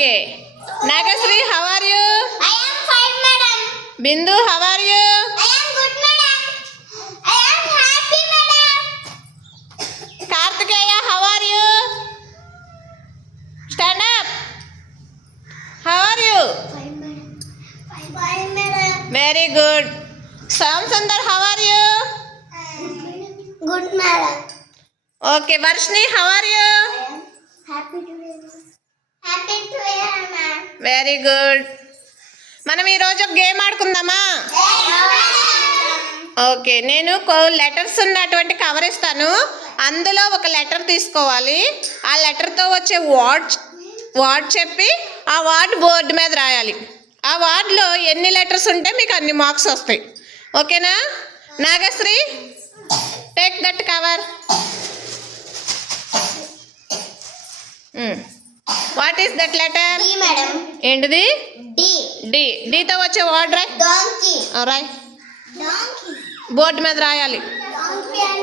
ఓకే. Nagashri, how are you? I am fine, madam. Bindu, how are you? I am good, madam. I am happy, madam. Karthikeya, how are you? Stand up. How are you? Fine, madam. Fine, madam. Very good. Shyam Sundar, how are you? Good, madam. Okay. Varshini, how are you? I am happy to hear. Happy to hear, ma'am. Very good. మనం ఈరోజు ఒక game ఆడుకుందామా? Okay. నేను letters ఉన్నటువంటి cover ఇస్తాను. అందులో ఒక లెటర్ తీసుకోవాలి. ఆ లెటర్తో వచ్చే వర్డ్ చెప్పి ఆ వర్డ్ బోర్డు మీద రాయాలి. ఆ వర్డ్లో ఎన్ని లెటర్స్ ఉంటే మీకు అన్ని మార్క్స్ వస్తాయి. ఓకేనా? Nagashree, take that cover. What is that letter? D, madam. ఏంటిది? D. డి. డితో వచ్చే వర్డ్ రాయ్. Donkey. రాయ్. Donkey. బోర్డు మీద రాయాలి. Donkey and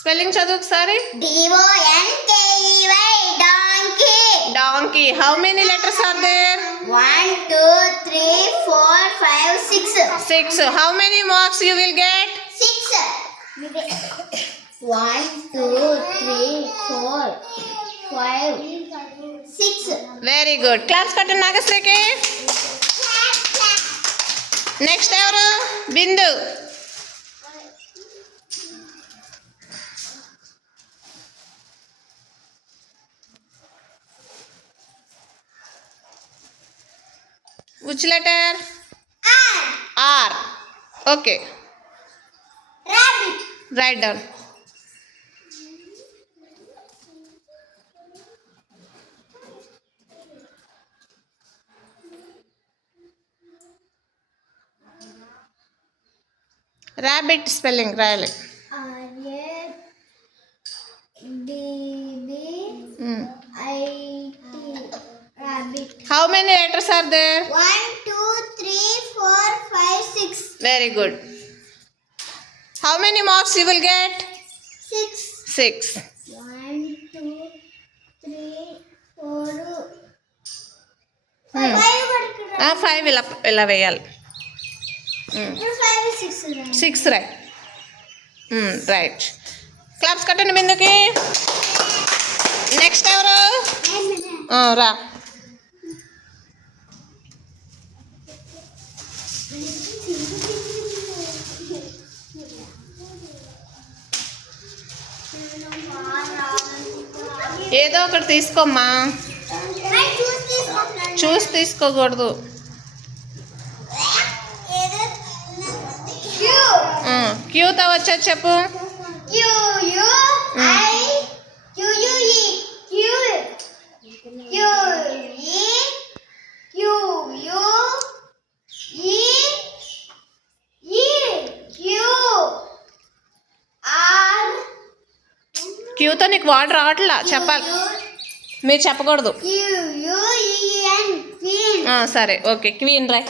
స్పెల్లింగ్ చదువు ఒకసారి. D-O-N-K-E-Y. Donkey. Donkey. How many letters are there? 1, 2, 3, 4, 5, 6. 6. How many marks you will get? 6. 1, 2, 3, 4, 5, 6. Very good. Claps కట్టండి నాగశ్రీకి. నెక్స్ట్ ఎవరు? Bindu. Which letter? R. R. Okay. Rabbit. Write down. Rabbit spelling రాయాలి. R-A-B-B-I-T. Rabbit. How many letters are there? 1, 2, 3, 4, 5, 6. Very good. How many marks you will get? 6. 6. 1, 2, 3, 4. 5 పడుకురా. 5 ఇలా వేయాలి. 5, 6. 6 right. Right. Claps కట్టండి బిందుకి. నెక్స్ట్ ఎవరు? రా. ఏదో ఒకటి తీసుకోమ్మా. చూసి తీసుకోకూడదు. క్యూతో వచ్చేది చెప్పు. క్యూతో నీకు వర్డ్ రావట్లా, చెప్పాలి. మీరు చెప్పకూడదు. సరే ఓకే. క్వీన్ రాయ్.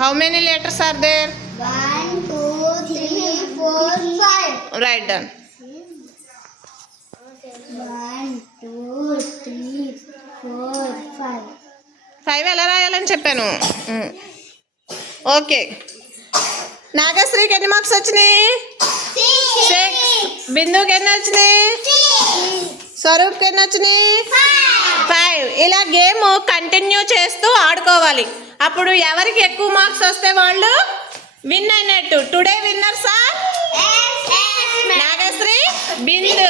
How many letters are there? 1, 2, 3, 4, 5. Right done. 1, 2, 3, 4, 5. 5 ఎలా రాయాలని చెప్పాను. ఓకే. నాగశ్రీకి ఎన్ని మార్క్స్ వచ్చినాయి? 6. బిందుకి ఎన్ని వచ్చినాయి? స్వరూప్కి ఎన్ని వచ్చినాయి? 5. ఇలా గేమ్ కంటిన్యూ చేస్తూ ఆడుకోవాలి. అప్పుడు ఎవరికి ఎక్కువ మార్క్స్ వస్తే వాళ్ళు విన్ అయినట్టు. Today winners are Nagashri, Bindu.